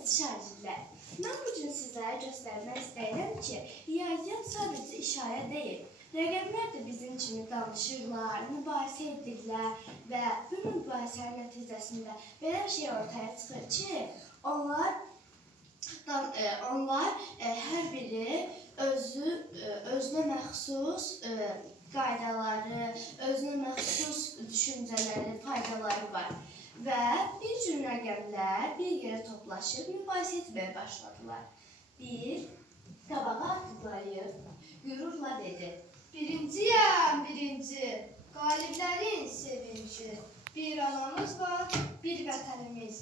Əziz şagirdlər, mən bugün sizlərə göstərmək istəyirəm ki, riyaziyyat sadəcə işarə deyil. Rəqəmlər də bizim kimi danışırlar, mübahisə edirlər və bu mübahisənin nəticəsində belə şey ortaya çıxır ki, onlar hər biri özünə məxsus qaydaları, özünə məxsus düşüncələri, faydaları var. Və bir cür rəqəmlər bir yerə toplaşıb mübahisə etməyə başladılar. Bir, qabağa atdıqlayıb, qürurla dedi. Birinciyəm, birinci, qaliblərin sevinci. Bir anamız var, bir vətənimiz.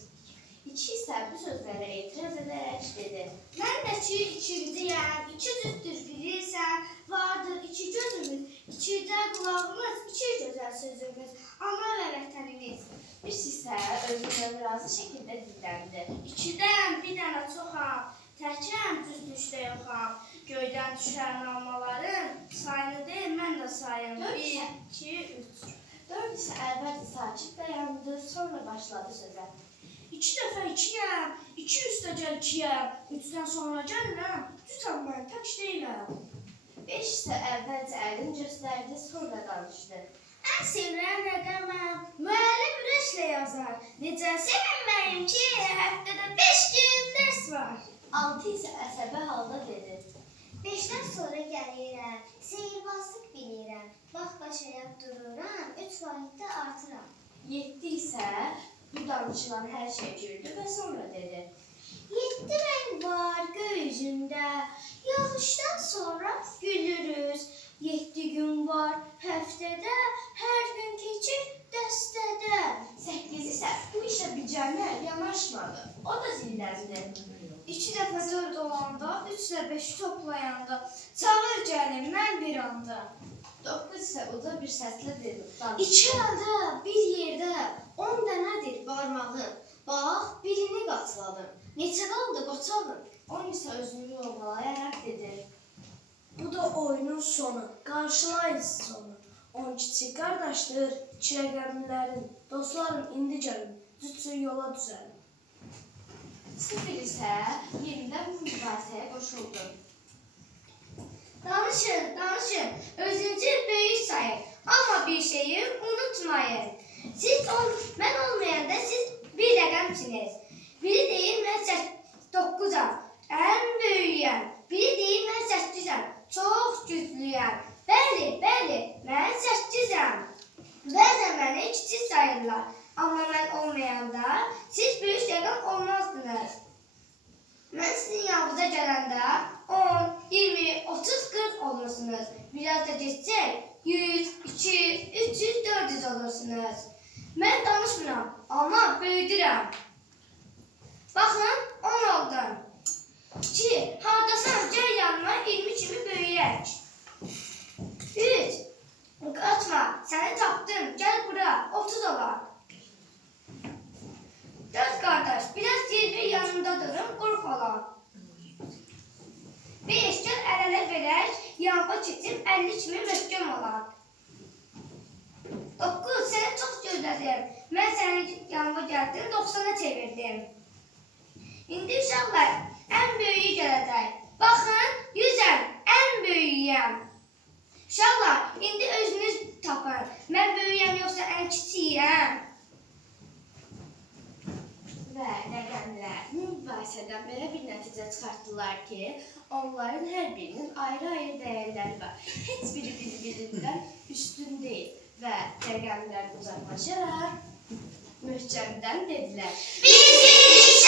İki isə bu sözlərə etiraz edərək dedi. Mən də ki, ikinciyəm, iki cüzdür bilirsən, vardır iki gözümüz, ikidə qulağımız, iki gözəl sözümüz, ana və vətənimiz. Birisi isə özündən razı şəkildə dilləndi. İkidən bir dənə çoxam, təkəm düzlükdə yoxam. Göydən düşən almaların sayını deyil, mən də sayım. 1, 2, 3. Dörd isə əvvəlcə sakit dayandı, sonra başladı sözə. 2 dəfə 2-yəm, 2 üstəcə 2-yəm, 3-dən sonra gəlirəm, tutam mən tək deyiləm. 5 isə əvvəlcə əlini göstərdi, sonra danışdı. Ən sevirəm rəqəməm, müəllim ürəklə yazar. Necə sevinməyim ki, həftədə 5 gün dərs var. 6 isə əsəbə halda dedi. 5-dən sonra gəlirəm, seyirbazlıq bilirəm. Bax-baş ayaq dururam, 3 vahiddə artıram. 7 isə bu danışılan hər şey güldü və sonra dedi. 7 rəng var göy üzündə, yağışdan sonra gülürüz. 7 gün var həftədə, hər gün keçir dəstədə. 8 isə bu işə bicənə yanaşmadı, o da zilləndi. 2 dəfə 4 olanda, 3 ilə 5-i toplayanda, çağır gəlim mən bir anda. 9 isə uca bir səslə dedi. 2 əldə, bir yerdə, 10 dənədir barmağım. Bax, birini qatladım. Neçə qaldı qoçalım? 10 isə özünü yolmalayaraq dedi. Bu da oyunun sonu, qarşılayız sonu. 10 kiçik qardaşdır, 2 rəqəmlərin. Dostlarım, indi gəlin, cütsün yola düzəlin. 0 isə yenidən bu mübahisəyə qoşuldu. Danışın, danışın, özünüzü böyük sayın. Amma bir şeyi unutmayın. Mən olmayanda siz bir rəqəmsiniz. Biri deyir, mən 9-am, ən böyüyəm. Biri deyir, mən 8-am, çox güclüyəm. Bəli, mən 8-am. Bəzən məni kiçik sayırlar. Amma mən olmayanda siz böyük rəqəm olmazdınız. Mən sizin yanınıza gələndə 10, 20, 30, 40 olursunuz. Biraz da geçsək 100, 200, 300, 400 olursunuz. Mən danışmıram, amma böyüdürəm. Baxın, 10 oldum. 2, hardasan, gəl yanıma 20 kimi böyüyək. 3, qaçma, səni tapdım, gəl bura, 30 olaq. 4 qardaş, biraz bir yanımda durun, qurq olaq. 5, gəl əl-ələ verək, yanıma keçib 50 kimi möhkəm olaq. 9, səni çox gözlədim. Mən səni yanıma gəldim, 90-a çevirdim. İndi uşaqlar, ən böyüyü gələcək. Baxın, 100-əm, ən böyüyəm. Uşaqlar, indi özünüz tapın. Mən böyüyəm, yoxsa ən kiçiyəm. Və rəqəmlər mübahisədən belə bir nəticə çıxartdılar ki, onların hər birinin ayrı-ayrı dəyərləri var. Heç biri bir-birindən üstün deyil və rəqəmlər uzaqlaşaraq möhkəmdən dedilər. Biz